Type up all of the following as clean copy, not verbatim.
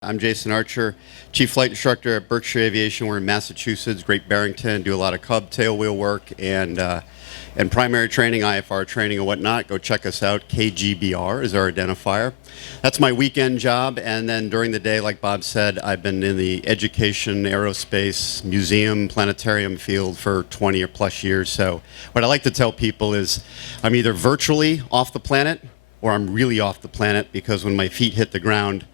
I'm Jason Archer, Chief Flight Instructor at Berkshire Aviation. We're in Massachusetts, Great Barrington, do a lot of Cub tailwheel work and primary training, IFR training and whatnot. Go check us out. KGBR is our identifier. That's my weekend job, and then during the day, like Bob said, I've been in the education, aerospace, museum, planetarium field for 20 or plus years. So what I like to tell people is I'm either virtually off the planet or I'm really off the planet, because when my feet hit the ground,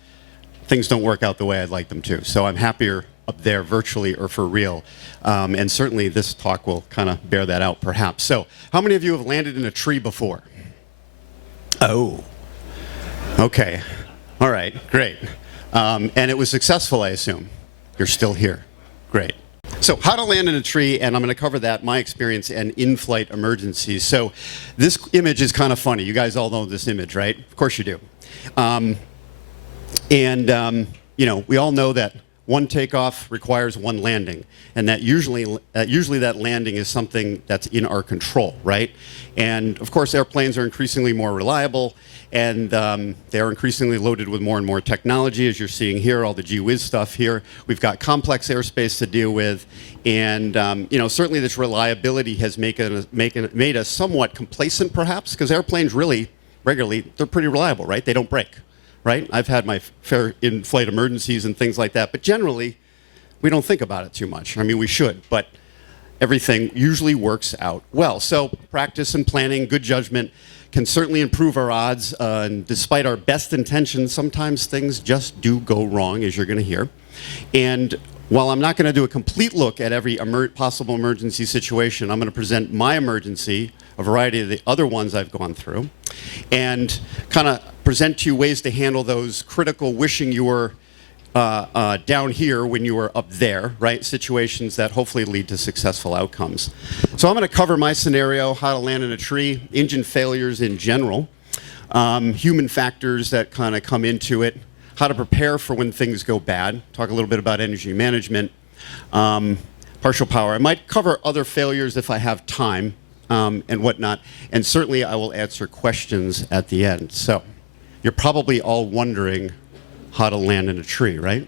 things don't work out the way I'd like them to. So I'm happier up there virtually or for real. And certainly this talk will kind of bear that out perhaps. So how many of you have landed in a tree before? Oh, okay. All right, great. And it was successful, I assume. You're still here. Great. So how to land in a tree, and I'm going to cover that, my experience, and in-flight emergencies. So this image is kind of funny. You guys all know this image, right? Of course you do. You know, we all know that one takeoff requires one landing, and that usually that landing is something that's in our control, right? And of course, airplanes are increasingly more reliable, and they are increasingly loaded with more and more technology, as you're seeing here, all the gee whiz stuff here. We've got complex airspace to deal with, and you know, certainly this reliability has made us somewhat complacent, perhaps, because airplanes really regularly, they're pretty reliable, right? They don't break. Right? I've had my fair in-flight emergencies and things like that, but generally, we don't think about it too much. I mean, we should, but everything usually works out well. So practice and planning, good judgment can certainly improve our odds, and despite our best intentions, sometimes things just do go wrong, as you're going to hear. And while I'm not going to do a complete look at every possible emergency situation, I'm going to present my emergency, a variety of the other ones I've gone through, and kind of present to you ways to handle those critical wishing you were down here when you were up there, right? Situations that hopefully lead to successful outcomes. So I'm going to cover my scenario, how to land in a tree, engine failures in general, human factors that kind of come into it, how to prepare for when things go bad, talk a little bit about energy management, partial power. I might cover other failures if I have time, and whatnot, and certainly I will answer questions at the end. So you're probably all wondering how to land in a tree, right?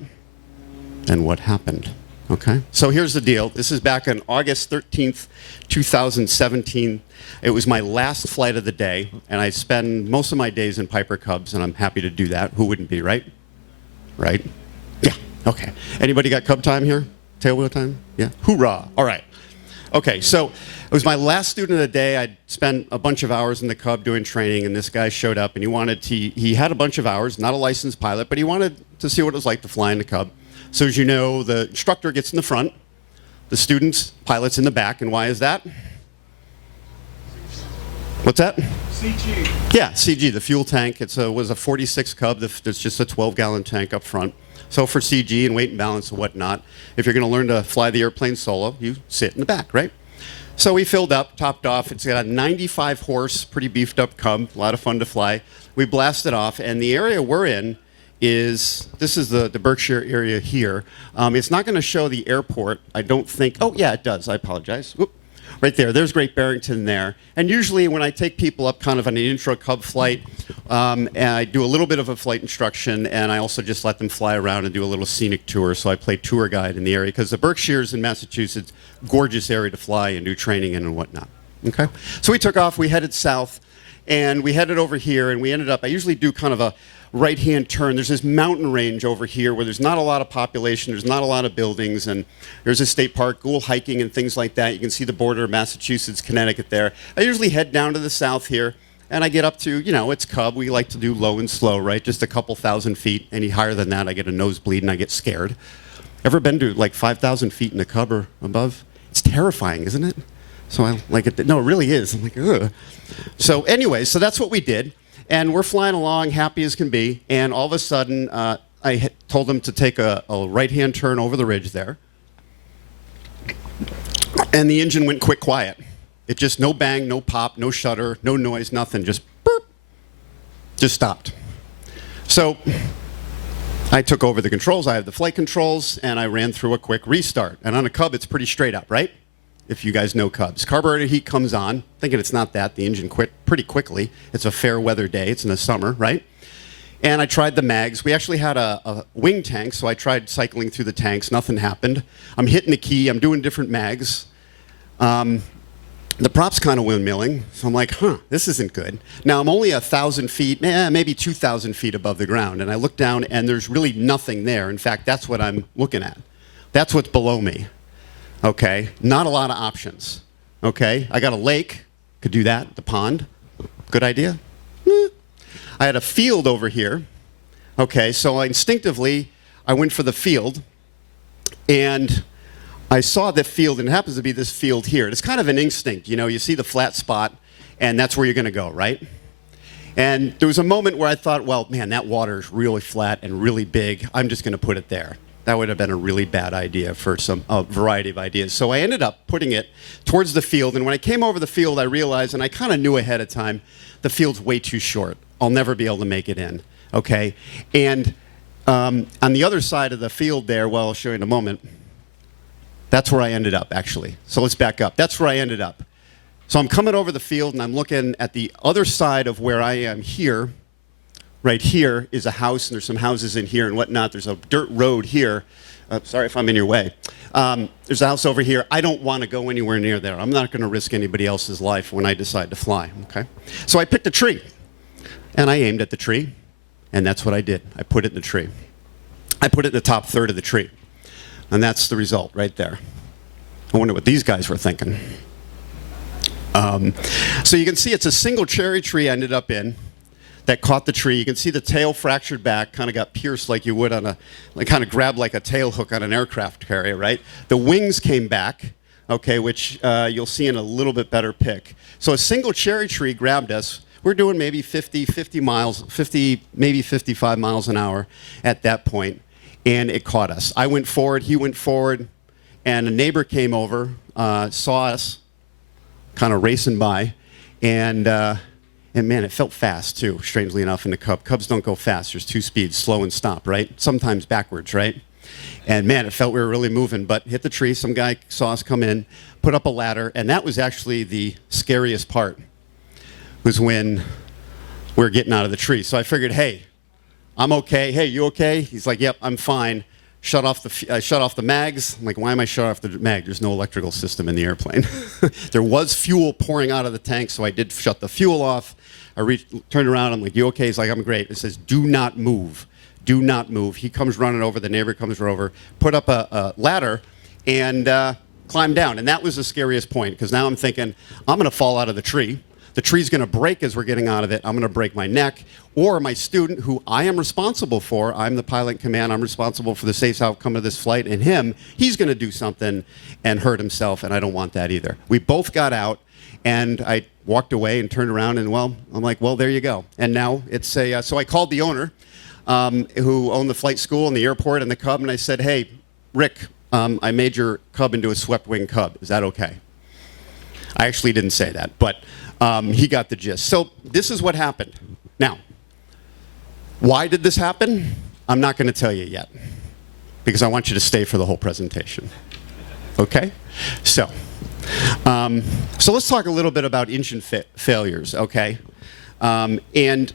And what happened, okay? So here's the deal. This is back on August 13th, 2017. It was my last flight of the day, and I spend most of my days in Piper Cubs, and I'm happy to do that. Who wouldn't be, right? Right? Yeah, okay. Anybody got Cub time here? Tailwheel time? Yeah? Hoorah! All right. Okay, so it was my last student of the day. I'd spent a bunch of hours in the Cub doing training, and this guy showed up, and he had a bunch of hours, not a licensed pilot, but he wanted to see what it was like to fly in the Cub. So as you know, the instructor gets in the front, the students, pilots in the back, and why is that? What's that? CG. Yeah, CG, the fuel tank. It was a 46 Cub. There's just a 12-gallon tank up front. So for CG and weight and balance and whatnot, if you're going to learn to fly the airplane solo, you sit in the back, right? So we filled up, topped off. It's got a 95 horse, pretty beefed up Cub, a lot of fun to fly. We blasted off, and the area we're in is, this is the Berkshire area here. It's not going to show the airport, I don't think. Oh, yeah, it does. I apologize. Whoop. Right there, there's Great Barrington there. And usually when I take people up kind of on an intro Cub flight, and I do a little bit of a flight instruction, and I also just let them fly around and do a little scenic tour. So I play tour guide in the area, because the Berkshires in Massachusetts, gorgeous area to fly and do training in and whatnot. Okay? So we took off, we headed south, and we headed over here, and we ended up, I usually do kind of a right-hand turn. There's this mountain range over here where there's not a lot of population, there's not a lot of buildings, and there's a state park, cool hiking and things like that. You can see the border of Massachusetts, Connecticut there. I usually head down to the south here, and I get up to, you know, it's Cub. We like to do low and slow, right? Just a couple thousand feet. Any higher than that, I get a nosebleed and I get scared. Ever been to like 5,000 feet in a Cub or above? It's terrifying, isn't it? So I like it. No, it really is. I'm like, ugh. So anyway, so that's what we did. And we're flying along, happy as can be, and all of a sudden, I told them to take a right-hand turn over the ridge there, and the engine went quick quiet. It just, no bang, no pop, no shudder, no noise, nothing, just burp, just stopped. So I took over the controls, I have the flight controls, and I ran through a quick restart. And on a Cub, it's pretty straight up, right? If you guys know Cubs. Carburetor heat comes on. Thinking it's not that. The engine quit pretty quickly. It's a fair weather day. It's in the summer, right? And I tried the mags. We actually had a wing tank, so I tried cycling through the tanks. Nothing happened. I'm hitting the key. I'm doing different mags. The prop's kind of windmilling, so I'm like, this isn't good. Now, I'm only 1,000 feet, maybe 2,000 feet above the ground, and I look down, and there's really nothing there. In fact, that's what I'm looking at. That's what's below me, okay? Not a lot of options, okay? I got a lake, could do that, the pond. Good idea? I had a field over here, okay? So instinctively, I went for the field, and I saw the field, and it happens to be this field here. It's kind of an instinct, you know, you see the flat spot, and that's where you're gonna go, right? And there was a moment where I thought, well, man, that water is really flat and really big. I'm just gonna put it there. That would have been a really bad idea for a variety of ideas. So I ended up putting it towards the field, and when I came over the field, I realized, and I kind of knew ahead of time, the field's way too short. I'll never be able to make it in, okay? And on the other side of the field there, well, I'll show you in a moment, that's where I ended up, actually. So let's back up. That's where I ended up. So I'm coming over the field, and I'm looking at the other side of where I am here. Right here is a house, and there's some houses in here and whatnot. There's a dirt road here. Sorry if I'm in your way. There's a house over here. I don't want to go anywhere near there. I'm not going to risk anybody else's life when I decide to fly, okay? So I picked a tree, and I aimed at the tree, and that's what I did. I put it in the tree. I put it in the top third of the tree. And that's the result right there. I wonder what these guys were thinking. So you can see it's a single cherry tree I ended up in that caught the tree. You can see the tail fractured back, kind of got pierced like you would on a, like kind of grabbed like a tail hook on an aircraft carrier, right? The wings came back, okay, which you'll see in a little bit better pic. So a single cherry tree grabbed us. We're doing maybe 50 miles, maybe 55 miles an hour at that point. And it caught us. I went forward, he went forward, and a neighbor came over, saw us, kind of racing by, and man, it felt fast too, strangely enough, in the Cub. Cubs don't go fast, there's two speeds, slow and stop, right? Sometimes backwards, right? And man, it felt we were really moving, but hit the tree, some guy saw us come in, put up a ladder, and that was actually the scariest part, was when we were getting out of the tree. So I figured, hey, I'm okay. Hey, you okay? He's like, yep, I'm fine. Shut off the mags. I'm like, why am I shut off the mag? There's no electrical system in the airplane. There was fuel pouring out of the tank, so I did shut the fuel off. I turned around. I'm like, you okay? He's like, I'm great. It says, do not move. Do not move. He comes running over. The neighbor comes over, put up a ladder, and climbed down. And that was the scariest point, because now I'm thinking, I'm going to fall out of the tree. The tree's going to break as we're getting out of it. I'm going to break my neck. Or my student, who I am responsible for, I'm the pilot in command, I'm responsible for the safe outcome of this flight, and him, he's going to do something and hurt himself, and I don't want that either. We both got out, and I walked away and turned around, and well, I'm like, well, there you go. And now it's a, so I called the owner, who owned the flight school and the airport and the Cub, and I said, hey, Rick, I made your Cub into a swept wing Cub. Is that okay? I actually didn't say that, but he got the gist. So this is what happened. Now, why did this happen? I'm not going to tell you yet, because I want you to stay for the whole presentation. Okay? So let's talk a little bit about engine failures, okay? And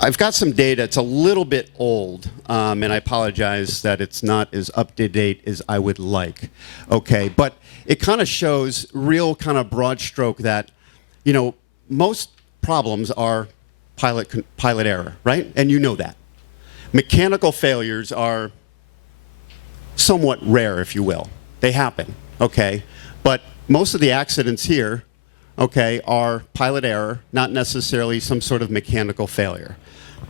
I've got some data. It's a little bit old, and I apologize that it's not as up-to-date as I would like, okay? But it kind of shows real kind of broad stroke that, you know, most problems are pilot error, right? And you know that. Mechanical failures are somewhat rare, if you will. They happen, okay? But most of the accidents here, okay, are pilot error, not necessarily some sort of mechanical failure,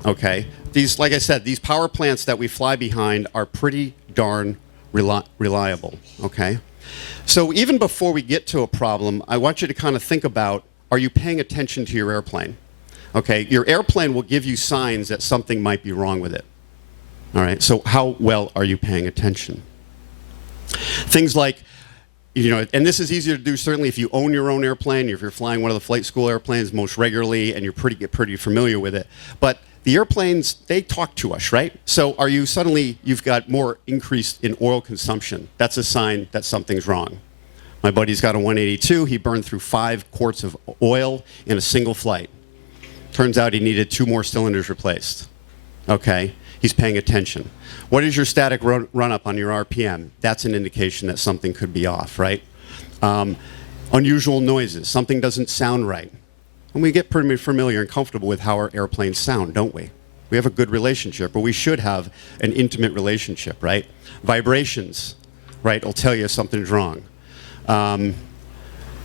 okay? These, like I said, these power plants that we fly behind are pretty darn reliable, okay? So even before we get to a problem, I want you to kind of think about, are you paying attention to your airplane? Okay, your airplane will give you signs that something might be wrong with it. All right, so how well are you paying attention? Things like, you know, and this is easier to do certainly if you own your own airplane, if you're flying one of the flight school airplanes most regularly and you're pretty familiar with it. But the airplanes, they talk to us, right? So are you suddenly, you've got more increase in oil consumption. That's a sign that something's wrong. My buddy's got a 182. He burned through 5 quarts of oil in a single flight. Turns out he needed 2 more cylinders replaced. Okay, he's paying attention. What is your static run up on your RPM? That's an indication that something could be off, right? Unusual noises, something doesn't sound right. And we get pretty familiar and comfortable with how our airplanes sound, don't we? We have a good relationship, but we should have an intimate relationship, right? Vibrations, right, will tell you something's wrong. And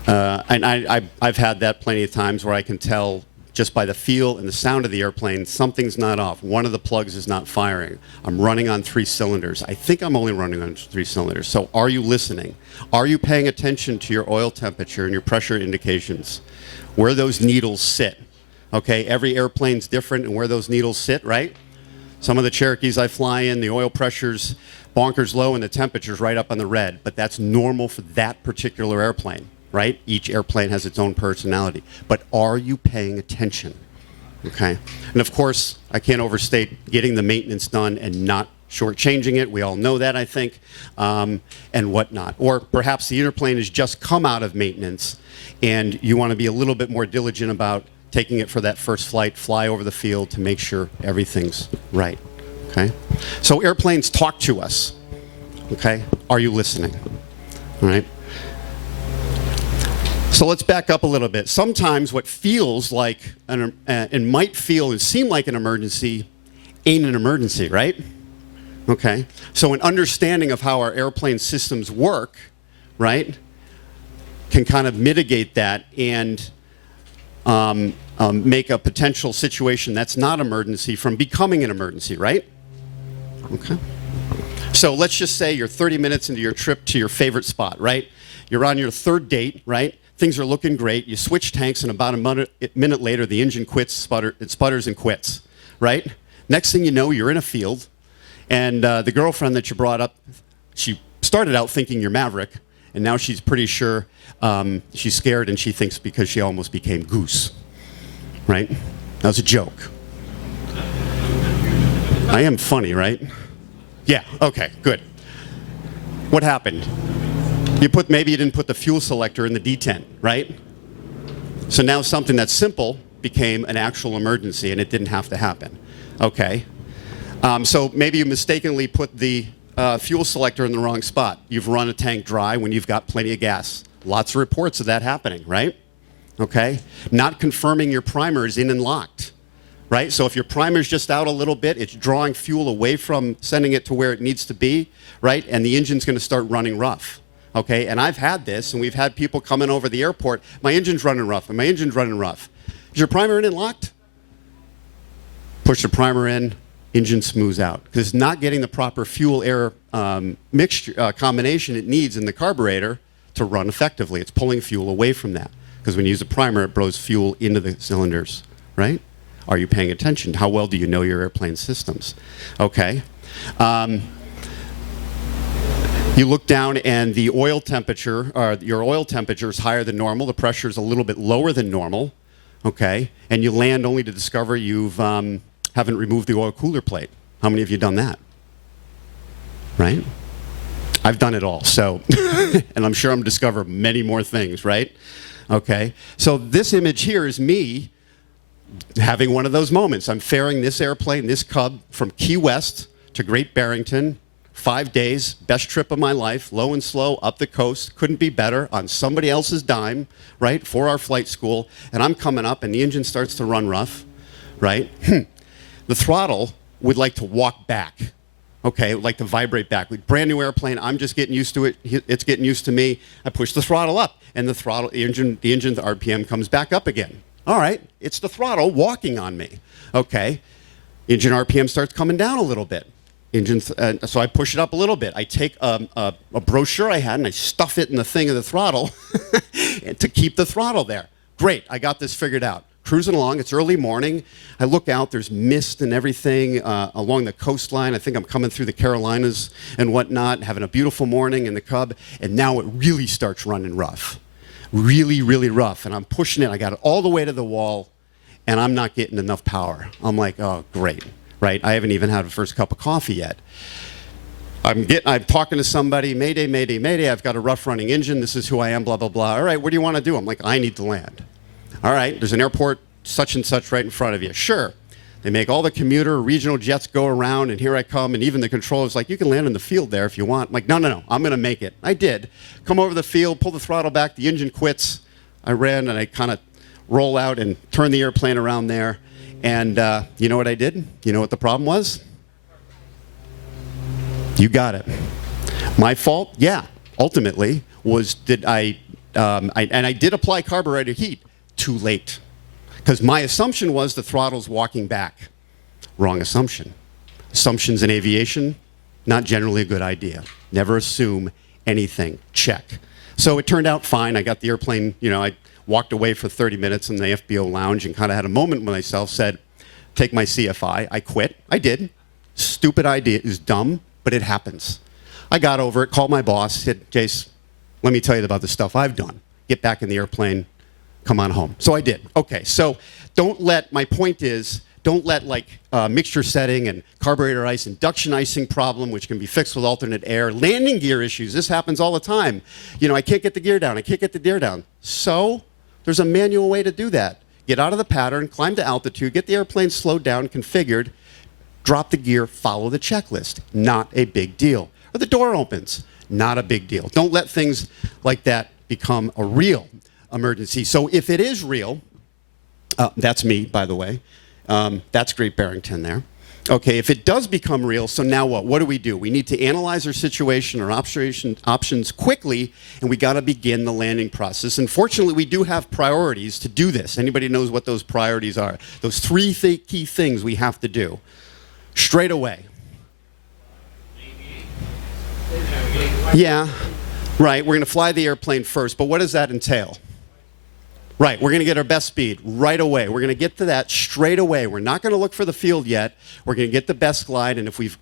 I've had that plenty of times where I can tell just by the feel and the sound of the airplane, something's not off. One of the plugs is not firing. I'm running on 3 cylinders. I think I'm only running on 3 cylinders. So are you listening? Are you paying attention to your oil temperature and your pressure indications? Where those needles sit. Okay, every airplane's different and where those needles sit, right? Some of the Cherokees I fly in, the oil pressure's bonkers low and the temperature's right up on the red, but that's normal for that particular airplane. Right? Each airplane has its own personality. But are you paying attention? Okay? And of course, I can't overstate getting the maintenance done and not shortchanging it. We all know that, I think, and whatnot. Or perhaps the interplane has just come out of maintenance and you want to be a little bit more diligent about taking it for that first flight, fly over the field to make sure everything's right. Okay? So airplanes talk to us. Okay? Are you listening? All right? So let's back up a little bit. Sometimes what feels like, and might feel and seem like an emergency, ain't an emergency, right? Okay. So an understanding of how our airplane systems work, right, can kind of mitigate that and make a potential situation that's not emergency from becoming an emergency, right? Okay. So let's just say you're 30 minutes into your trip to your favorite spot, right? You're on your 3rd date, right? Things are looking great. You switch tanks, and about a minute later, the engine sputters and quits, right? Next thing you know, you're in a field, and the girlfriend that you brought up, she started out thinking you're Maverick, and now she's pretty sure she's scared, and she thinks because she almost became Goose, right? That was a joke. I am funny, right? Yeah, okay, good. What happened? Maybe you didn't put the fuel selector in the detent, right? So now something that's simple became an actual emergency and it didn't have to happen. Okay. So maybe you mistakenly put the fuel selector in the wrong spot. You've run a tank dry when you've got plenty of gas. Lots of reports of that happening, right? Okay. Not confirming your primer is in and locked, right? So if your primer's just out a little bit, it's drawing fuel away from sending it to where it needs to be, right? And the engine's going to start running rough. Okay, and I've had this, and we've had people coming over the airport, my engine's running rough, and my engine's running rough. Is your primer in and locked? Push the primer in, engine smooths out. Because it's not getting the proper fuel-air mixture combination it needs in the carburetor to run effectively. It's pulling fuel away from that. Because when you use a primer, it blows fuel into the cylinders, right? Are you paying attention? How well do you know your airplane systems? Okay. You look down and the oil temperature, your oil temperature is higher than normal. The pressure is a little bit lower than normal, okay? And you land only to discover you haven't removed the oil cooler plate. How many of you done that? Right? I've done it all, so, and I'm sure I'm discovering many more things, right? Okay, so this image here is me having one of those moments. I'm ferrying this airplane, this Cub, from Key West to Great Barrington, 5 days, best trip of my life, low and slow, up the coast, couldn't be better, on somebody else's dime, right, for our flight school, and I'm coming up and the engine starts to run rough, right? The throttle would like to walk back, okay, it would like to vibrate back. Brand new airplane, I'm just getting used to it, it's getting used to me. I push the throttle up, and the engine's RPM comes back up again. All right, it's the throttle walking on me, okay. Engine RPM starts coming down a little bit. So I push it up a little bit. I take a brochure I had and I stuff it in the thing of the throttle to keep the throttle there. Great, I got this figured out. Cruising along, it's early morning. I look out, there's mist and everything along the coastline. I think I'm coming through the Carolinas and whatnot, having a beautiful morning in the Cub, and now it really starts running rough. Really, really rough. And I'm pushing it, I got it all the way to the wall, and I'm not getting enough power. I'm like, oh, great. Right? I haven't even had a first cup of coffee yet. I'm talking to somebody, mayday, mayday, mayday, I've got a rough running engine, this is who I am, blah, blah, blah. All right, what do you want to do? I'm like, I need to land. All right, there's an airport such and such right in front of you. Sure. They make all the commuter regional jets go around, and here I come, and even the controller's like, you can land in the field there if you want. I'm like, no, no, no, I'm going to make it. I did. Come over the field, pull the throttle back, the engine quits. I ran, and I kind of roll out and turn the airplane around there. And you know what I did? You know what the problem was? You got it. My fault? Yeah, ultimately, was I did apply carburetor heat too late. Because my assumption was the throttle's walking back. Wrong assumption. Assumptions in aviation, not generally a good idea. Never assume anything. Check. So it turned out fine. I got the airplane, I walked away for 30 minutes in the FBO lounge and kind of had a moment with myself, said, take my CFI. I quit. I did. Stupid idea. It was dumb, but it happens. I got over it, called my boss, said, Jace, let me tell you about the stuff I've done. Get back in the airplane. Come on home. So I did. Okay, so my point is, don't let mixture setting and carburetor ice, induction icing problem, which can be fixed with alternate air, landing gear issues. This happens all the time. I can't get the gear down. I can't get the gear down. So there's a manual way to do that. Get out of the pattern, climb to altitude, get the airplane slowed down, configured, drop the gear, follow the checklist. Not a big deal. Or the door opens. Not a big deal. Don't let things like that become a real emergency. So if it is real, that's me, by the way. That's Great Barrington there. Okay, if it does become real, so now what? What do? We need to analyze our situation or options quickly, and we got to begin the landing process. And fortunately, we do have priorities to do this. Anybody knows what those priorities are? Those three key things we have to do straight away. Yeah, right. We're going to fly the airplane first, but what does that entail? Right, we're going to get our best speed right away. We're going to get to that straight away. We're not going to look for the field yet. We're going to get the best glide, and if we've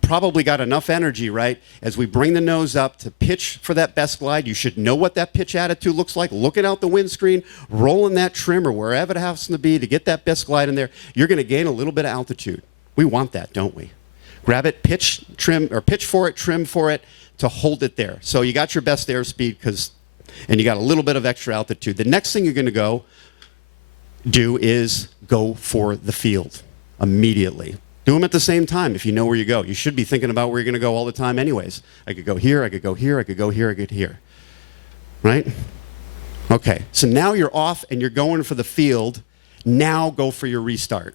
probably got enough energy, right, as we bring the nose up to pitch for that best glide, you should know what that pitch attitude looks like. Looking out the windscreen, rolling that trim or wherever it happens to be to get that best glide in there, you're going to gain a little bit of altitude. We want that, don't we? Grab it, pitch, trim, or pitch for it, trim for it to hold it there. So you got your best airspeed and you got a little bit of extra altitude. The next thing you're going to do is go for the field immediately. Do them at the same time if you know where you go. You should be thinking about where you're going to go all the time anyways. I could go here, I could go here, I could go here, I could here. Right? Okay, so now you're off and you're going for the field. Now go for your restart.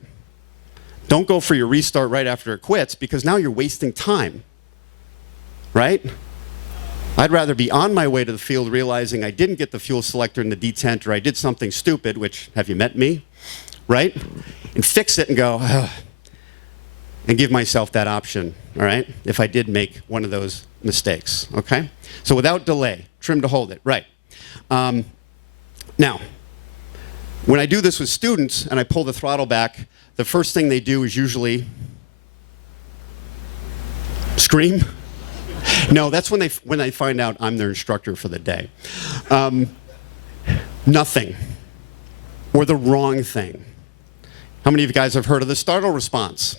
Don't go for your restart right after it quits because now you're wasting time. Right? I'd rather be on my way to the field realizing I didn't get the fuel selector in the detent or I did something stupid, which, have you met me? Right? And fix it and go, ugh, and give myself that option, all right, if I did make one of those mistakes, okay? So without delay, trim to hold it, right. Now, when I do this with students and I pull the throttle back, the first thing they do is usually scream. No, that's when they find out I'm their instructor for the day. Nothing. Or the wrong thing. How many of you guys have heard of the startle response?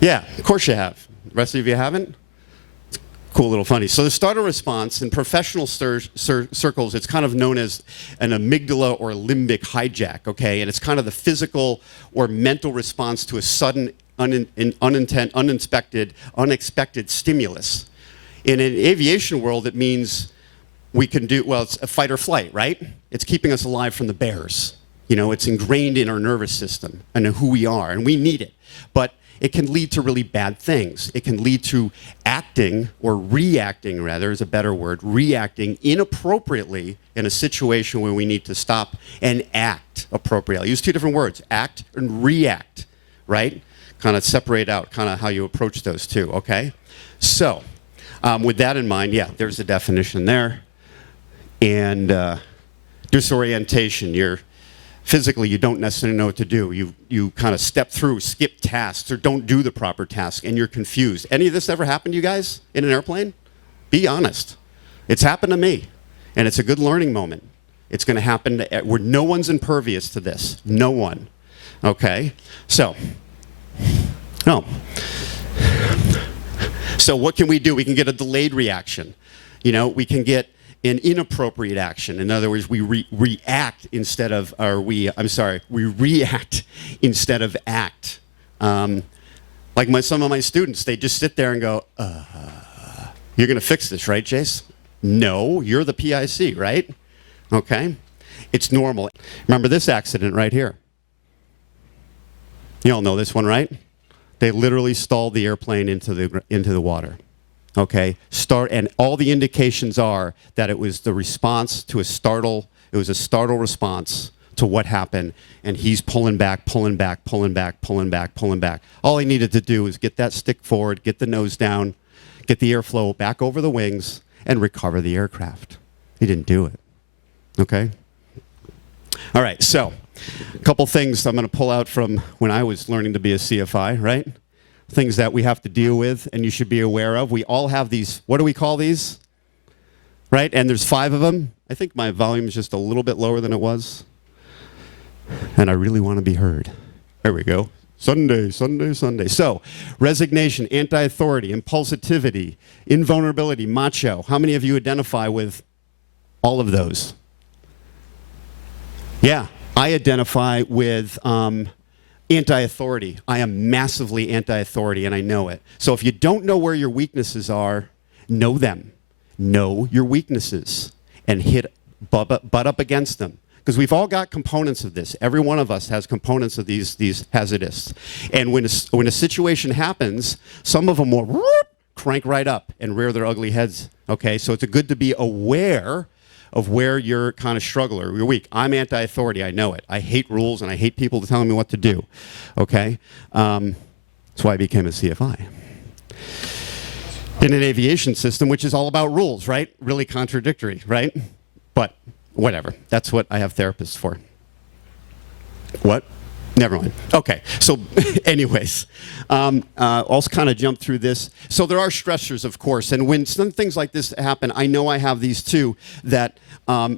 Yeah, of course you have. The rest of you haven't? It's cool little funny. So the startle response in professional circles, it's kind of known as an amygdala or limbic hijack, okay? And it's kind of the physical or mental response to a sudden unexpected stimulus. In an aviation world, it means we can do, well, it's a fight or flight, right? It's keeping us alive from the bears. It's ingrained in our nervous system and who we are, and we need it. But it can lead to really bad things. It can lead to acting, or reacting rather is a better word, reacting inappropriately in a situation where we need to stop and act appropriately. I use two different words, act and react, right? Kind of separate out kind of how you approach those two, okay? So, with that in mind, yeah, there's the definition there. And disorientation, physically you don't necessarily know what to do. You kind of step through, skip tasks, or don't do the proper task, and you're confused. Any of this ever happened to you guys in an airplane? Be honest. It's happened to me, and it's a good learning moment. It's going to happen where no one's impervious to this. No one. Okay? So what can we do? We can get a delayed reaction. We can get an inappropriate action. In other words, we react instead of, we react instead of act. Like some of my students, they just sit there and go, you're going to fix this, right, Jace? No, you're the PIC, right? Okay? It's normal. Remember this accident right here. You all know this one, right? They literally stalled the airplane into the water. Okay? And all the indications are that it was the response to a startle response to what happened, and he's pulling back. All he needed to do was get that stick forward, get the nose down, get the airflow back over the wings, and recover the aircraft. He didn't do it. Okay? All right, so a couple things I'm going to pull out from when I was learning to be a CFI, right? Things that we have to deal with and you should be aware of. We all have these, what do we call these? Right? And there's 5 of them. I think my volume is just a little bit lower than it was. And I really want to be heard. There we go. Sunday. So, resignation, anti-authority, impulsivity, invulnerability, macho. How many of you identify with all of those? Yeah, I identify with anti-authority. I am massively anti-authority, and I know it. So if you don't know where your weaknesses are, know them. Know your weaknesses and butt up against them. Because we've all got components of this. Every one of us has components of these hazardous. And when a situation happens, some of them will crank right up and rear their ugly heads. Okay, so it's good to be aware of where you're kind of struggle or you're weak. I'm anti-authority, I know it. I hate rules and I hate people telling me what to do, okay? That's why I became a CFI. In an aviation system, which is all about rules, right? Really contradictory, right? But whatever, that's what I have therapists for. What? Never mind. Okay, so anyways, I'll kind of jump through this. So there are stressors, of course, and when some things like this happen, I know I have these too, that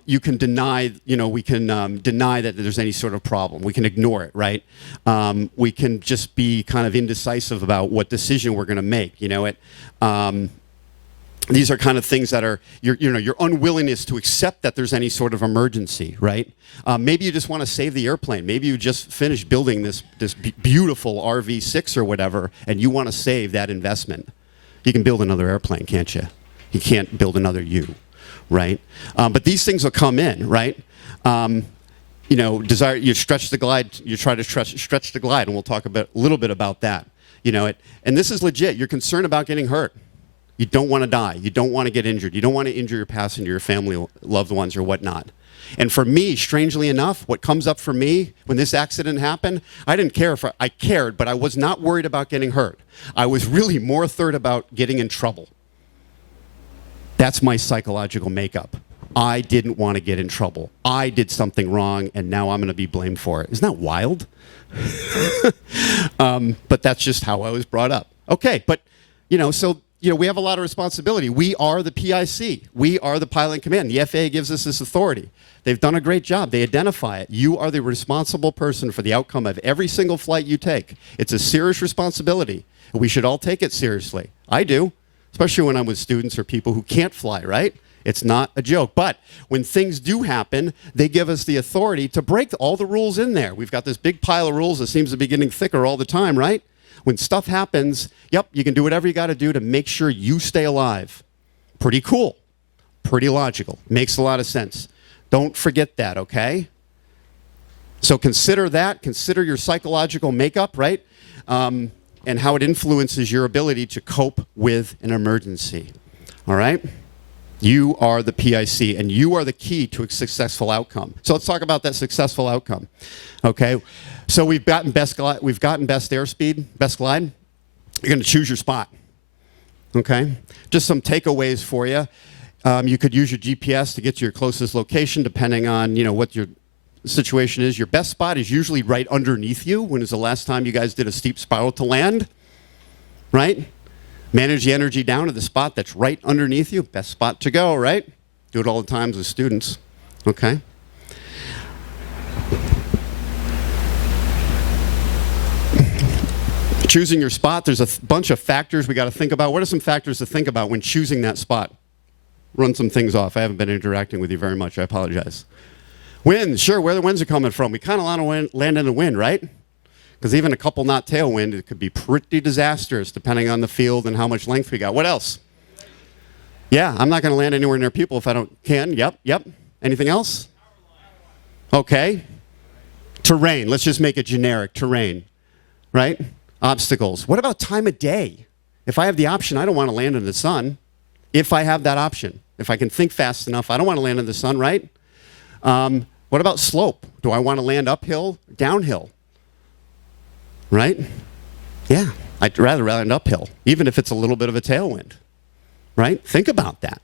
you can deny, we can deny that there's any sort of problem. We can ignore it, right? We can just be kind of indecisive about what decision we're going to make, these are kind of things that are your unwillingness to accept that there's any sort of emergency, right? Maybe you just want to save the airplane. Maybe you just finished building this beautiful RV6 or whatever, and you want to save that investment. You can build another airplane, can't you? You can't build another you, right? But these things will come in, right? Desire, you stretch the glide. You try to stretch the glide, and we'll talk a little bit about that. And this is legit. You're concerned about getting hurt. You don't want to die. You don't want to get injured. You don't want to injure your passenger, your family, loved ones, or whatnot. And for me, strangely enough, what comes up for me when this accident happened, I didn't care if I cared, but I was not worried about getting hurt. I was really more worried about getting in trouble. That's my psychological makeup. I didn't want to get in trouble. I did something wrong, and now I'm going to be blamed for it. Isn't that wild? But that's just how I was brought up. Okay, but, we have a lot of responsibility. We are the PIC. We are the pilot in command. The FAA gives us this authority. They've done a great job. They identify it. You are the responsible person for the outcome of every single flight you take. It's a serious responsibility. We should all take it seriously. I do, especially when I'm with students or people who can't fly, right? It's not a joke. But when things do happen, they give us the authority to break all the rules in there. We've got this big pile of rules that seems to be getting thicker all the time, right? When stuff happens, yep, you can do whatever you got to do to make sure you stay alive. Pretty cool. Pretty logical. Makes a lot of sense. Don't forget that, okay? So consider that. Consider your psychological makeup, right? And how it influences your ability to cope with an emergency. All right? You are the PIC, and you are the key to a successful outcome. So let's talk about that successful outcome. Okay? So we've gotten best airspeed, best glide. You're going to choose your spot. Okay? Just some takeaways for you. You could use your GPS to get to your closest location, depending on what your situation is. Your best spot is usually right underneath you. When is the last time you guys did a steep spiral to land? Right? Manage the energy down to the spot that's right underneath you. Best spot to go, right? Do it all the time with students. Okay? Choosing your spot, there's a bunch of factors we got to think about. What are some factors to think about when choosing that spot? run some things off. I haven't been interacting with you very much. I apologize. Winds, sure, where the winds are coming from. We kind of want to land in the wind, right? Because even a couple knot tailwind, it could be pretty disastrous depending on the field and how much length we got. What else? Yeah, I'm not going to land anywhere near people if I can. Yep. Anything else? Okay. Terrain. Let's just make it generic. Terrain, right? Obstacles. What about time of day? If I have the option, I don't want to land in the sun. If I have that option. If I can think fast enough, I don't want to land in the sun, right? What about slope? Do I want to land uphill, downhill? Right? Yeah, I'd rather land uphill, even if it's a little bit of a tailwind. Right? Think about that.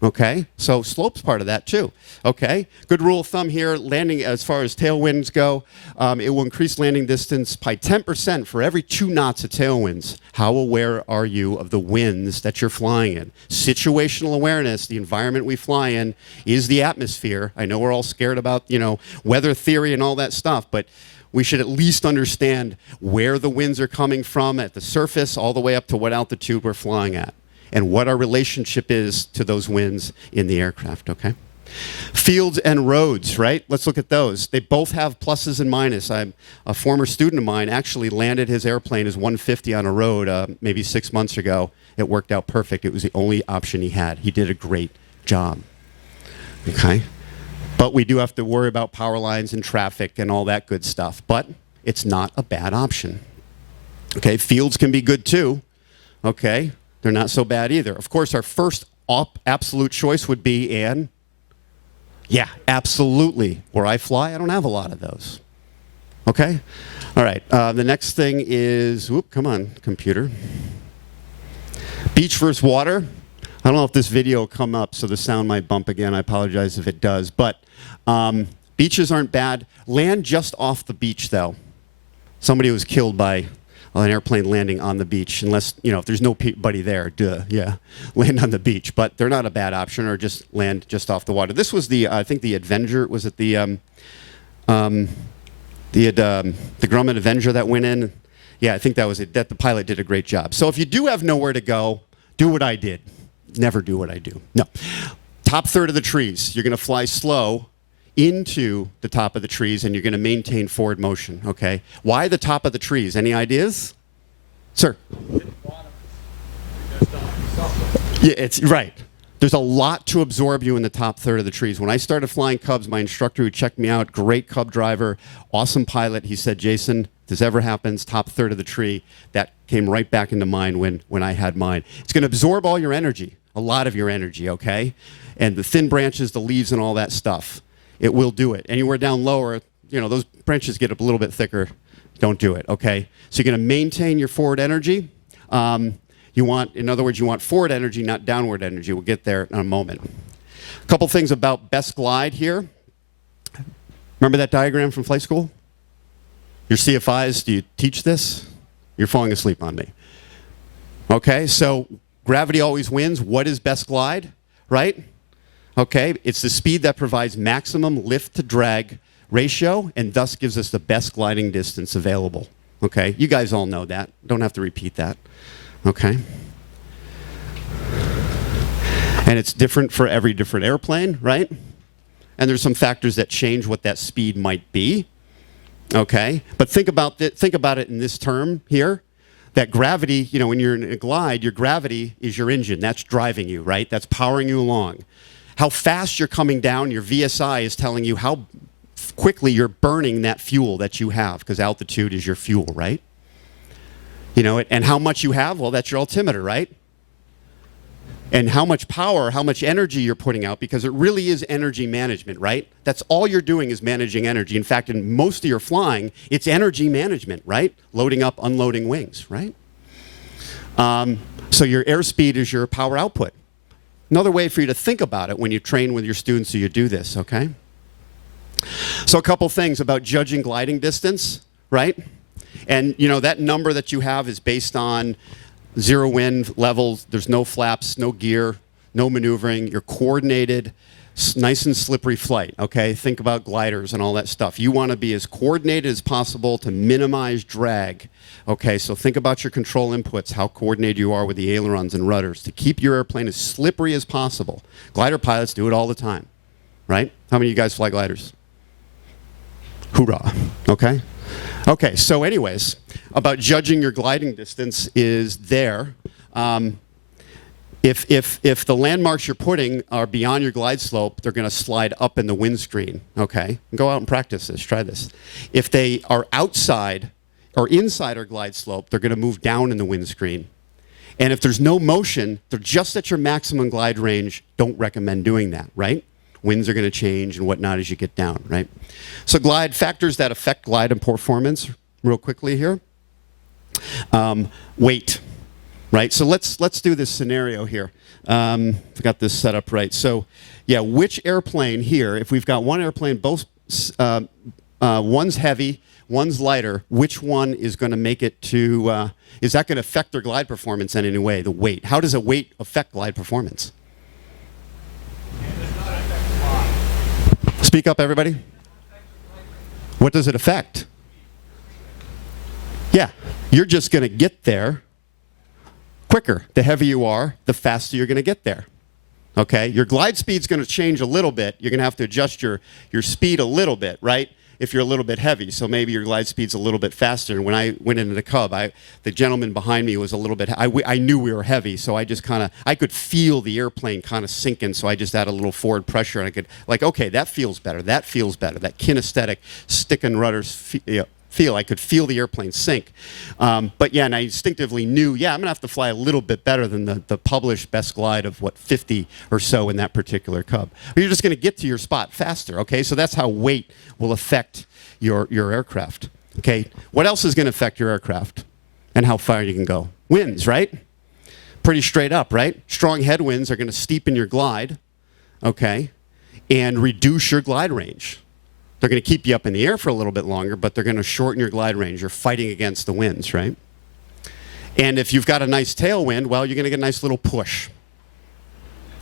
Okay? So slope's part of that too. Okay? Good rule of thumb here, landing as far as tailwinds go, it will increase landing distance by 10% for every 2 knots of tailwinds. How aware are you of the winds that you're flying in? Situational awareness, the environment we fly in, is the atmosphere. I know we're all scared about, weather theory and all that stuff, but we should at least understand where the winds are coming from at the surface all the way up to what altitude we're flying at, and what our relationship is to those winds in the aircraft, okay? Fields and roads, right? Let's look at those. They both have pluses and minuses. A former student of mine actually landed his airplane as 150 on a road maybe 6 months ago. It worked out perfect. It was the only option he had. He did a great job, okay? But we do have to worry about power lines and traffic and all that good stuff. But it's not a bad option, okay? Fields can be good too, okay? They're not so bad either. Of course, our first absolute choice would be yeah, absolutely. Where I fly, I don't have a lot of those. Okay? All right. The next thing is, come on, computer. Beach versus water. I don't know if this video will come up, so the sound might bump again. I apologize if it does. But beaches aren't bad. Land just off the beach, though. Somebody was killed by an airplane landing on the beach, unless, if there's nobody there, land on the beach. But they're not a bad option, or just land just off the water. This was I think the Avenger, was it the Grumman Avenger that went in? Yeah, I think that was it. That the pilot did a great job. So if you do have nowhere to go, do what I did. Never do what I do. No. Top third of the trees. You're going to fly slow into the top of the trees, and you're going to maintain forward motion, okay? Why the top of the trees? Any ideas? Sir? Yeah, it's right. There's a lot to absorb you in the top third of the trees. When I started flying Cubs, my instructor who checked me out, great Cub driver, awesome pilot, he said, Jason, if this ever happens, top third of the tree, that came right back into mind when I had mine. It's going to absorb all your energy, a lot of your energy, okay? And the thin branches, the leaves, and all that stuff. It will do it. Anywhere down lower, those branches get up a little bit thicker. Don't do it, okay? So you're going to maintain your forward energy. In other words, you want forward energy, not downward energy. We'll get there in a moment. A couple things about best glide here. Remember that diagram from flight school? Your CFIs, do you teach this? You're falling asleep on me. Okay, so gravity always wins. What is best glide, right? Okay, it's the speed that provides maximum lift to drag ratio and thus gives us the best gliding distance available. Okay, you guys all know that. Don't have to repeat that. Okay. And it's different for every different airplane, right? And there's some factors that change what that speed might be. Okay, but think about it in this term here. That gravity, when you're in a glide, your gravity is your engine. That's driving you, right? That's powering you along. How fast you're coming down, your VSI is telling you how quickly you're burning that fuel that you have, because altitude is your fuel, right? And how much you have, well, that's your altimeter, right? And how much power, how much energy you're putting out, because it really is energy management, right? That's all you're doing is managing energy. In fact, in most of your flying, it's energy management, right? Loading up, unloading wings, right? So your airspeed is your power output. Another way for you to think about it when you train with your students, so you do this, okay? So a couple things about judging gliding distance, right? And that number that you have is based on 0 wind levels. There's no flaps, no gear, no maneuvering. You're coordinated. nice and slippery flight, okay? Think about gliders and all that stuff. You want to be as coordinated as possible to minimize drag, okay? So think about your control inputs, how coordinated you are with the ailerons and rudders to keep your airplane as slippery as possible. Glider pilots do it all the time, right? How many of you guys fly gliders? Hoorah, okay? Okay, so anyways, about judging your gliding distance is there. If the landmarks you're putting are beyond your glide slope, they're going to slide up in the windscreen, okay? Go out and practice this, try this. If they are outside or inside our glide slope, they're going to move down in the windscreen. And if there's no motion, they're just at your maximum glide range, don't recommend doing that, right? Winds are going to change and whatnot as you get down, right? So glide factors that affect glide and performance, real quickly here. Weight, right? So let's do this scenario here. I got this set up right. So yeah, which airplane here, if we've got one airplane, both one's heavy, one's lighter, which one is going to make it to, is that going to affect their glide performance in any way, the weight? How does a weight affect glide performance? Speak up, everybody. What does it affect? Yeah, you're just going to get there quicker. The heavier you are, the faster you're going to get there. Okay, your glide speed's going to change a little bit. You're going to have to adjust your speed a little bit, right? If you're a little bit heavy, so maybe your glide speed's a little bit faster. And when I went into the Cub, the gentleman behind me was a little bit, I knew we were heavy, so I just I could feel the airplane kind of sinking, so I just added a little forward pressure, and I could, like, okay, that feels better, that kinesthetic stick and rudders feel. I could feel the airplane sink. But yeah, and I instinctively knew, yeah, I'm going to have to fly a little bit better than the published best glide of, 50 or so in that particular Cub. But you're just going to get to your spot faster, okay? So that's how weight will affect your aircraft, okay? What else is going to affect your aircraft and how far you can go? Winds, right? Pretty straight up, right? Strong headwinds are going to steepen your glide, okay, and reduce your glide range. They're going to keep you up in the air for a little bit longer, but they're going to shorten your glide range. You're fighting against the winds, right? And if you've got a nice tailwind, well, you're going to get a nice little push.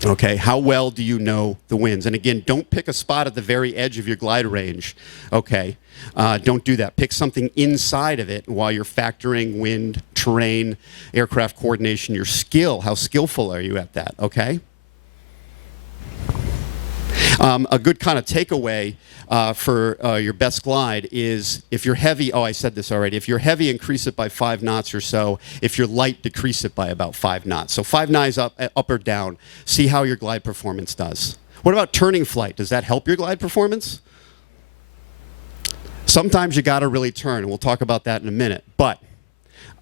Okay, how well do you know the winds? And again, don't pick a spot at the very edge of your glide range, okay? Don't do that. Pick something inside of it while you're factoring wind, terrain, aircraft coordination, your skill. How skillful are you at that, okay? A good kind of takeaway for your best glide is if you're heavy, I said this already, if you're heavy, increase it by 5 knots or so. If you're light, decrease it by about 5 knots. So 5 knots up or down. See how your glide performance does. What about turning flight? Does that help your glide performance? Sometimes you got to really turn, and we'll talk about that in a minute. But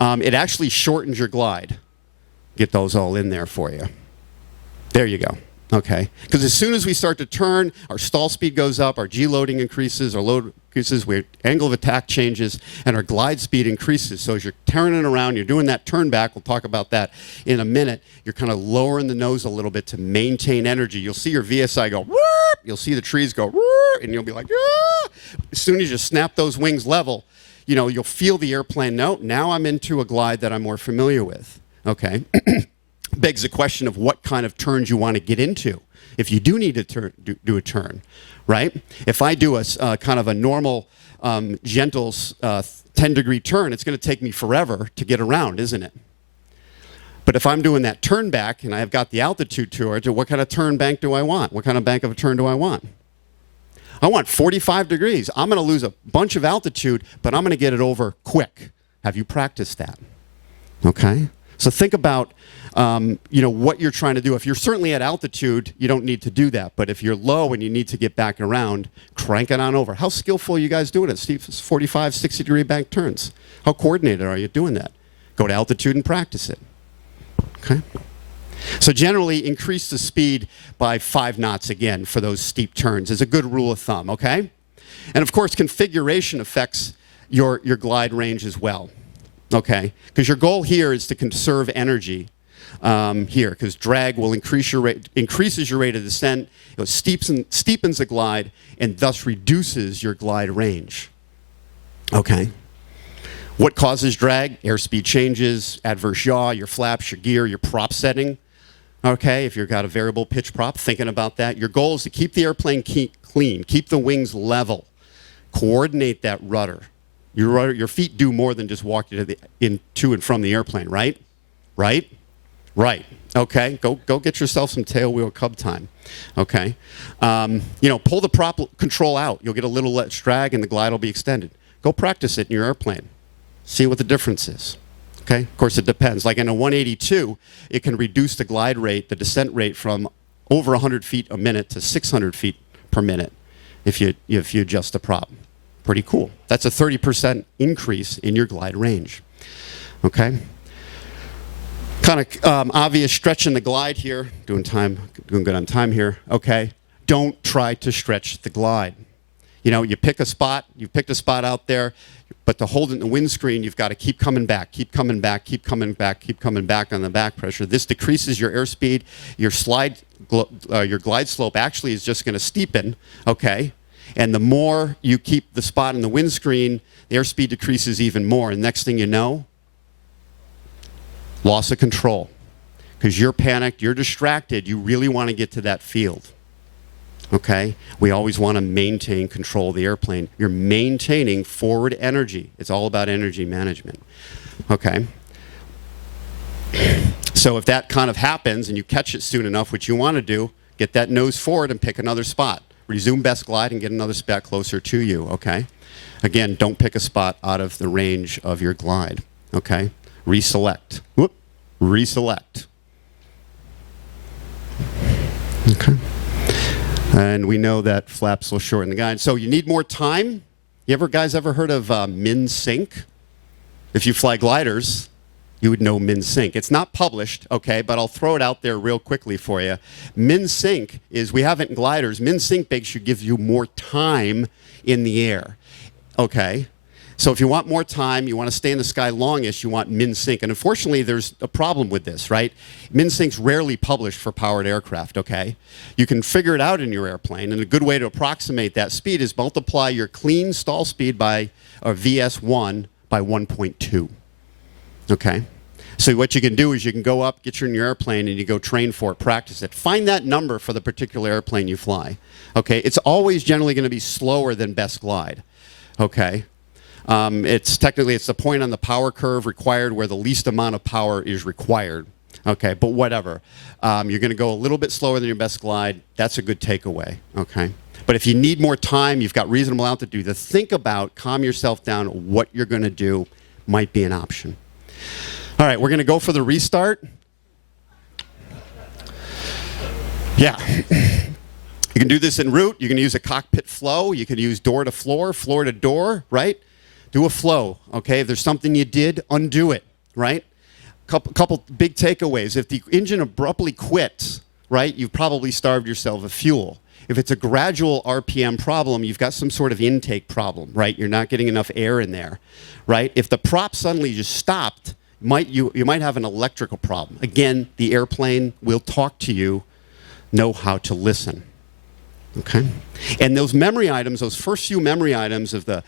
it actually shortens your glide. Get those all in there for you. There you go. Okay, because as soon as we start to turn, our stall speed goes up, our G-loading increases, our load increases, our angle of attack changes, and our glide speed increases. So as you're turning around, you're doing that turn back, we'll talk about that in a minute, you're kind of lowering the nose a little bit to maintain energy. You'll see your VSI go, whoop! You'll see the trees go, whoop! And you'll be like, ah! As soon as you snap those wings level, you'll feel the airplane, now I'm into a glide that I'm more familiar with, okay? Begs the question of what kind of turns you want to get into if you do need to do a turn, right? If I do a kind of a normal, gentle 10-degree turn, it's going to take me forever to get around, isn't it? But if I'm doing that turn back and I've got the altitude to it, what kind of turn bank do I want? What kind of bank of a turn do I want? I want 45 degrees. I'm going to lose a bunch of altitude, but I'm going to get it over quick. Have you practiced that? Okay? So think about what you're trying to do. If you're certainly at altitude, you don't need to do that. But if you're low and you need to get back around, crank it on over. How skillful are you guys doing it? 45, 60-degree bank turns. How coordinated are you doing that? Go to altitude and practice it. Okay? So generally, increase the speed by 5 knots again for those steep turns is a good rule of thumb, okay? And of course, configuration affects your glide range as well. Okay, because your goal here is to conserve energy here, because drag will increases your rate of descent, it steepens the glide, and thus reduces your glide range. Okay. What causes drag? Airspeed changes, adverse yaw, your flaps, your gear, your prop setting. okay? If you've got a variable pitch prop, thinking about that. Your goal is to keep the airplane clean, keep the wings level, coordinate that rudder. Your feet do more than just walk you to and from the airplane, right? Right? Right. Okay, go get yourself some tailwheel cub time. Okay, pull the prop control out. You'll get a little less drag, and the glide will be extended. Go practice it in your airplane. See what the difference is. Okay, of course it depends. Like in a 182, it can reduce the glide rate, the descent rate, from over 100 feet a minute to 600 feet per minute if you adjust the prop. Pretty cool. That's a 30% increase in your glide range. Okay. Kind of obvious stretching the glide here. Doing good on time here. Okay. Don't try to stretch the glide. You pick a spot. You picked a spot out there, but to hold it in the windscreen, you've got to keep coming back, keep coming back, keep coming back, keep coming back on the back pressure. This decreases your airspeed. Your glide slope actually is just going to steepen. Okay. And the more you keep the spot in the windscreen, the airspeed decreases even more. And next thing you know, loss of control. Because you're panicked, you're distracted, you really want to get to that field. Okay? We always want to maintain control of the airplane. You're maintaining forward energy. It's all about energy management. Okay? So if that kind of happens and you catch it soon enough, what you want to do, get that nose forward and pick another spot. Resume best glide and get another spot closer to you, okay? Again, don't pick a spot out of the range of your glide, okay? Reselect. Whoop. Reselect. Okay. And we know that flaps will shorten the guide. So you need more time. Guys ever heard of min sync? If you fly gliders, you would know min sync. It's not published, okay, but I'll throw it out there real quickly for you. Min sync is, we have it in gliders. Min sync should give you more time in the air, okay? So if you want more time, you want to stay in the sky longest, you want min sync. And unfortunately, there's a problem with this, right? Min sync's rarely published for powered aircraft, okay? You can figure it out in your airplane, and a good way to approximate that speed is multiply your clean stall speed by, or VS1, by 1.2, okay? So what you can do is you can go up, get you in your airplane, and you go train for it, practice it. Find that number for the particular airplane you fly, okay? It's always generally going to be slower than best glide, okay? It's the point on the power curve required where the least amount of power is required, okay? But whatever. You're going to go a little bit slower than your best glide. That's a good takeaway, okay? But if you need more time, you've got reasonable altitude to think about, calm yourself down, what you're going to do might be an option. All right, we're going to go for the restart. Yeah. You can do this en route. You can use a cockpit flow. You can use door to floor, floor to door, right? Do a flow, okay? If there's something you did, undo it, right? Couple big takeaways. If the engine abruptly quits, right, you've probably starved yourself of fuel. If it's a gradual RPM problem, you've got some sort of intake problem, right? You're not getting enough air in there, right? If the prop suddenly just stopped, you might have an electrical problem. Again, the airplane will talk to you, know how to listen. Okay? And those memory items, those first few memory items of the,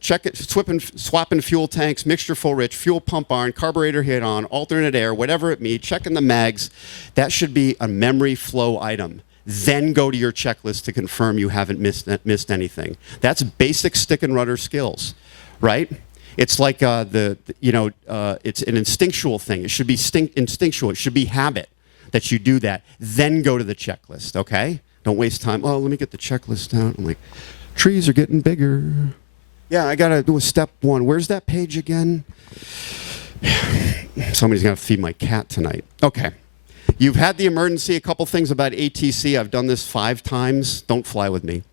check it, swapping fuel tanks, mixture full rich, fuel pump on, carburetor hit on, alternate air, whatever it may be, checking the mags, that should be a memory flow item. Then go to your checklist to confirm you haven't missed anything. That's basic stick and rudder skills, right? It's like it's an instinctual thing. It should be instinctual. It should be habit that you do that. Then go to the checklist, okay? Don't waste time. Oh, let me get the checklist out. I'm like, trees are getting bigger. Yeah, I got to do a step one. Where's that page again? Somebody's going to feed my cat tonight. Okay. You've had the emergency. A couple things about ATC. I've done this 5 times. Don't fly with me.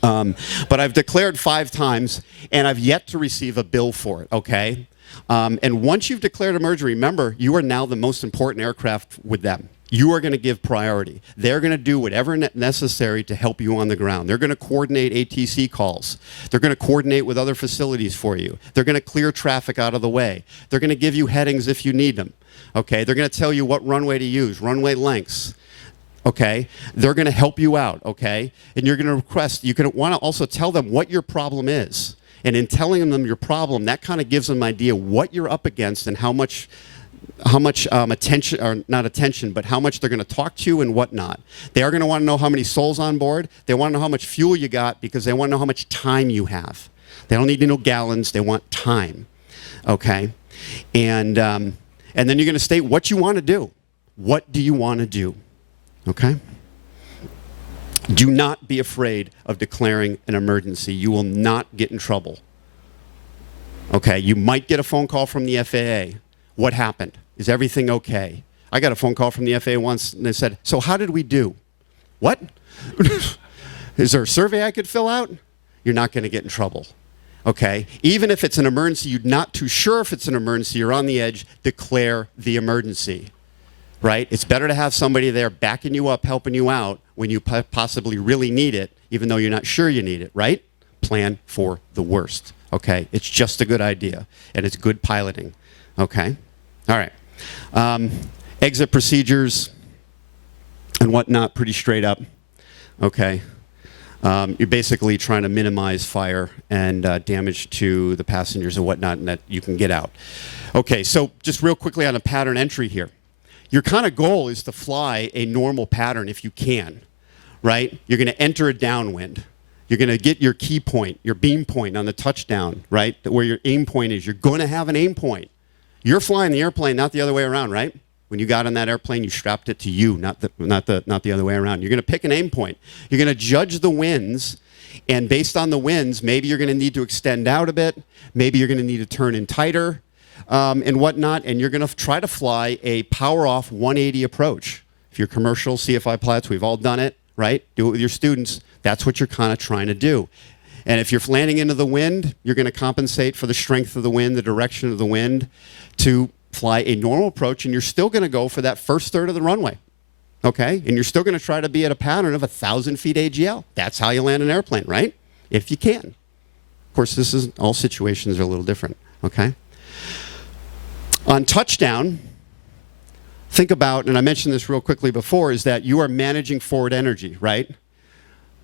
But I've declared 5 times, and I've yet to receive a bill for it, okay? And once you've declared emergency, remember, you are now the most important aircraft with them. You are going to give priority. They're going to do whatever necessary to help you on the ground. They're going to coordinate ATC calls. They're going to coordinate with other facilities for you. They're going to clear traffic out of the way. They're going to give you headings if you need them. Okay? They're going to tell you what runway to use, runway lengths. Okay? They're going to help you out. Okay? And you're going to request, you're going to want to also tell them what your problem is. And in telling them your problem, that kind of gives them an idea what you're up against and how much attention, or not attention, but how much they're going to talk to you and whatnot. They are going to want to know how many souls on board. They want to know how much fuel you got because they want to know how much time you have. They don't need to know gallons. They want time. Okay? And then you're going to state what you want to do. What do you want to do? Okay? Do not be afraid of declaring an emergency. You will not get in trouble. Okay? You might get a phone call from the FAA. What happened? Is everything okay? I got a phone call from the FAA once, and they said, so how did we do? What? Is there a survey I could fill out? You're not going to get in trouble. Okay? Even if it's an emergency, you're not too sure if it's an emergency, you're on the edge, declare the emergency. Right? It's better to have somebody there backing you up, helping you out when you possibly really need it, even though you're not sure you need it, right? Plan for the worst. Okay? It's just a good idea, and it's good piloting. Okay? All right. Exit procedures and whatnot, pretty straight up. Okay. You're basically trying to minimize fire and damage to the passengers and whatnot, and that you can get out. Okay, so just real quickly on a pattern entry here. Your kind of goal is to fly a normal pattern if you can, right? You're going to enter a downwind. You're going to get your key point, your beam point on the touchdown, right? Where your aim point is. You're going to have an aim point. You're flying the airplane, not the other way around, right? When you got on that airplane, you strapped it to you, not the other way around. You're going to pick an aim point. You're going to judge the winds, and based on the winds, maybe you're going to need to extend out a bit. Maybe you're going to need to turn in tighter and whatnot, and you're going to try to fly a power-off 180 approach. If you're commercial, CFI pilots, we've all done it, right? Do it with your students. That's what you're kind of trying to do. And if you're landing into the wind, you're going to compensate for the strength of the wind, the direction of the wind, to fly a normal approach, and you're still going to go for that first third of the runway, okay? And you're still going to try to be at a pattern of 1,000 feet AGL. That's how you land an airplane, right? If you can. Of course, all situations are a little different, okay? On touchdown, think about, and I mentioned this real quickly before, is that you are managing forward energy, right?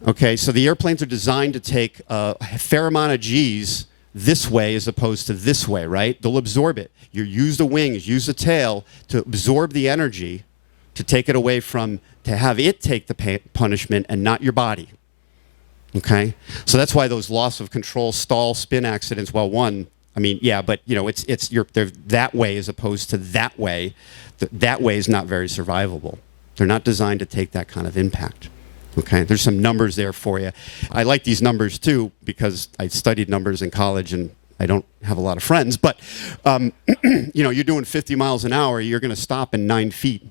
Okay, so the airplanes are designed to take a fair amount of G's this way as opposed to this way, right? They'll absorb it. You use the wings, use the tail to absorb the energy, to take it away from, to have it take the punishment and not your body. Okay? So that's why those loss of control, stall, spin accidents, well, one, I mean, yeah, but you know, they're that way as opposed to that way. That way is not very survivable. They're not designed to take that kind of impact. Okay, there's some numbers there for you. I like these numbers too because I studied numbers in college and I don't have a lot of friends, but you know, you're doing 50 miles an hour, you're going to stop in 9 feet.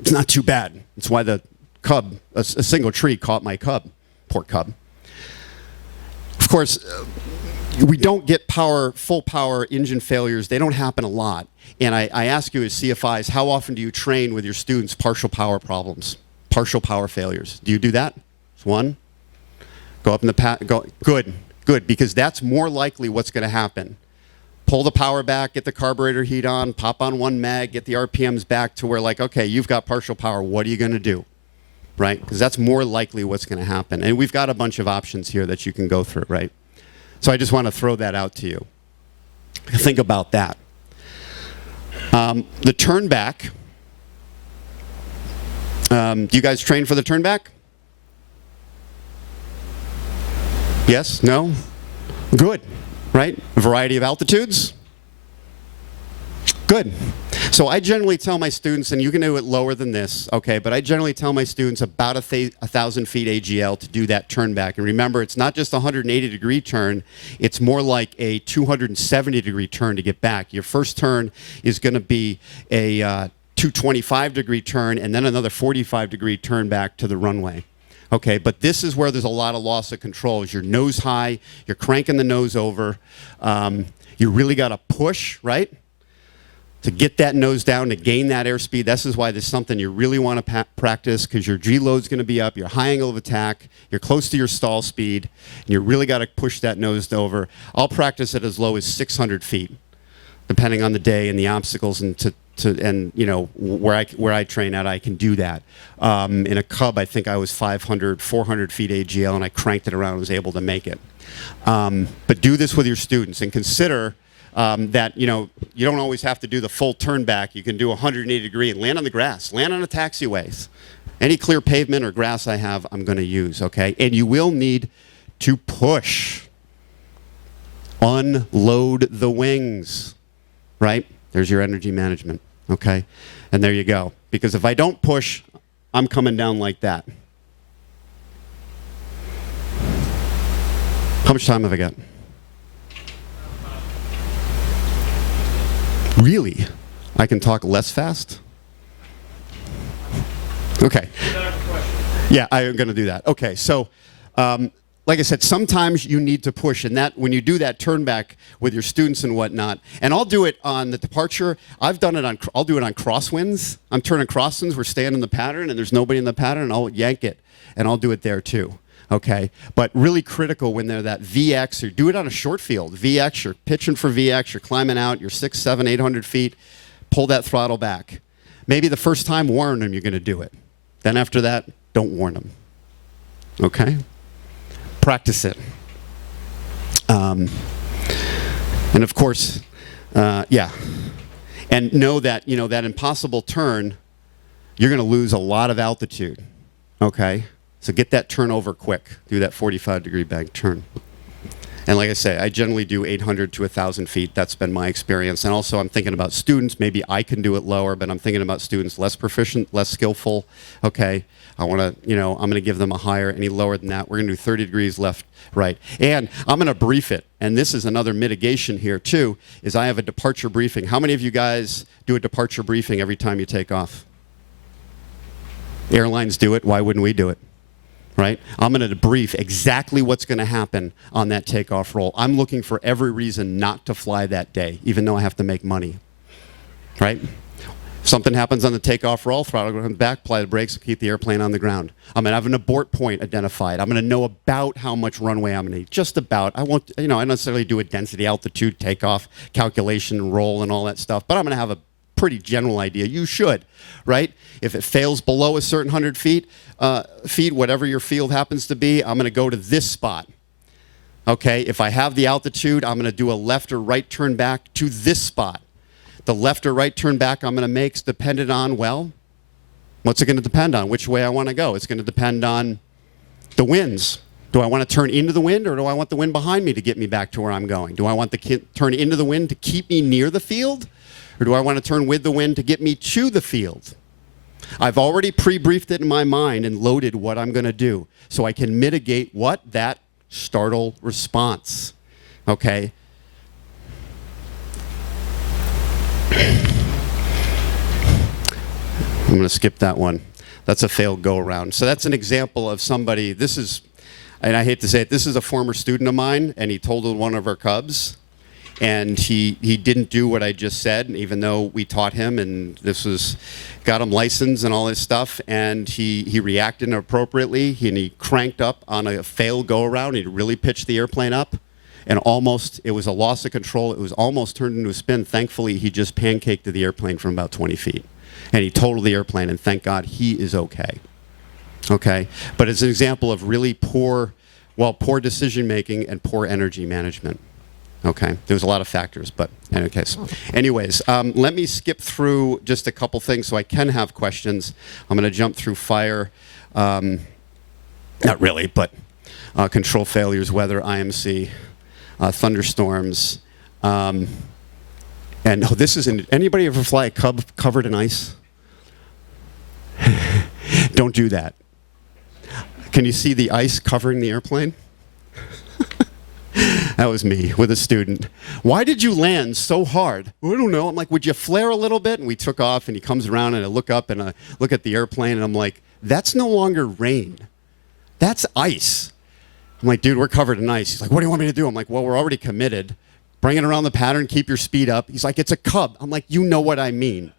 It's not too bad. It's why the cub, a single tree caught my cub, poor cub. Of course, we don't get full power engine failures. They don't happen a lot. And I ask you as CFIs, how often do you train with your students partial power problems? Partial power failures. Do you do that? It's one. Go up in the good, because that's more likely what's going to happen. Pull the power back, get the carburetor heat on, pop on one mag, get the RPMs back to where like, okay, you've got partial power. What are you going to do? Right? Because that's more likely what's going to happen. And we've got a bunch of options here that you can go through, right? So I just want to throw that out to you. Think about that. The turn back. Do you guys train for the turn back? Yes? No? Good. Right? A variety of altitudes? Good. So I generally tell my students, and you can do it lower than this, okay, but I generally tell my students about 1,000 feet AGL to do that turn back. And remember, it's not just a 180-degree turn, it's more like a 270-degree turn to get back. Your first turn is going to be a 225-degree turn and then another 45-degree turn back to the runway. Okay, but this is where there's a lot of loss of control. Is your nose high, you're cranking the nose over, you really got to push, right? To get that nose down, to gain that airspeed. This is why this is something you really want to practice, because your G load's going to be up, your high angle of attack, you're close to your stall speed, and you really got to push that nose over. I'll practice it as low as 600 feet, depending on the day and the obstacles, and and you know where I train at, I can do that. In a Cub, I think I was 500, 400 feet AGL, and I cranked it around and was able to make it. But do this with your students and consider that, you don't always have to do the full turn back. You can do 180 degree and land on the grass, land on the taxiways. Any clear pavement or grass I have, I'm going to use, okay? And you will need to push. Unload the wings, right? There's your energy management, okay? And there you go. Because if I don't push, I'm coming down like that. How much time have I got? Really? I can talk less fast? Okay. Yeah, I'm going to do that. Okay, so like I said, sometimes you need to push, and that when you do that turn back with your students and whatnot, and I'll do it on the departure. I'll do it on crosswinds. I'm turning crosswinds. We're staying in the pattern, and there's nobody in the pattern, and I'll yank it, and I'll do it there too. Okay, but really critical when they're that VX, or do it on a short field. VX, you're pitching for VX, you're climbing out, you're 600, 700, 800 feet, pull that throttle back. Maybe the first time, warn them you're going to do it. Then after that, don't warn them. Okay? Practice it. And of course, yeah. And know that, that impossible turn, you're going to lose a lot of altitude. Okay? So get that turn over quick. Do that 45-degree bank turn. And like I say, I generally do 800 to 1,000 feet. That's been my experience. And also I'm thinking about students. Maybe I can do it lower, but I'm thinking about students less proficient, less skillful. Okay, I want to, I'm going to give them a higher. Any lower than that, we're going to do 30 degrees left, right. And I'm going to brief it. And this is another mitigation here too, is I have a departure briefing. How many of you guys do a departure briefing every time you take off? Airlines do it. Why wouldn't we do it? Right? I'm going to brief exactly what's going to happen on that takeoff roll. I'm looking for every reason not to fly that day, even though I have to make money. Right? If something happens on the takeoff roll, throttle goes back, apply the brakes, keep the airplane on the ground. I'm going to have an abort point identified. I'm going to know about how much runway I'm going to need. Just about. I won't, I don't necessarily do a density, altitude, takeoff, calculation, roll, and all that stuff, but I'm going to have a pretty general idea. You should, right? If it fails below a certain 100 feet, whatever your field happens to be, I'm going to go to this spot. Okay, if I have the altitude, I'm going to do a left or right turn back to this spot. The left or right turn back I'm going to make is dependent on, well, what's it going to depend on? Which way I want to go? It's going to depend on the winds. Do I want to turn into the wind, or do I want the wind behind me to get me back to where I'm going? Do I want to turn into the wind to keep me near the field? Or do I want to turn with the wind to get me to the field? I've already pre-briefed it in my mind and loaded what I'm going to do, so I can mitigate what? That startle response. Okay? I'm going to skip that one. That's a failed go-around. So that's an example of somebody, this is, and I hate to say it, this is a former student of mine, and he told one of our Cubs, and he didn't do what I just said, even though we taught him, and this was, got him licensed and all this stuff, and he reacted inappropriately, and he cranked up on a failed go-around. He really pitched the airplane up, and almost, it was a loss of control. It was almost turned into a spin. Thankfully, he just pancaked the airplane from about 20 feet, and he totaled the airplane, and thank God he is okay. Okay? But it's an example of really poor decision-making and poor energy management. Okay, there's a lot of factors, but in any case. Anyways, let me skip through just a couple things so I can have questions. I'm going to jump through fire, not really, but control failures, weather, IMC, thunderstorms, and this isn't, anybody ever fly a Cub covered in ice? Don't do that. Can you see the ice covering the airplane? That was me with a student. Why did you land so hard? I don't know. I'm like, would you flare a little bit? And we took off, and he comes around, and I look up, and I look at the airplane, and I'm like, that's no longer rain. That's ice. I'm like, dude, we're covered in ice. He's like, what do you want me to do? I'm like, well, we're already committed. Bring it around the pattern, keep your speed up. He's like, it's a Cub. I'm like, you know what I mean.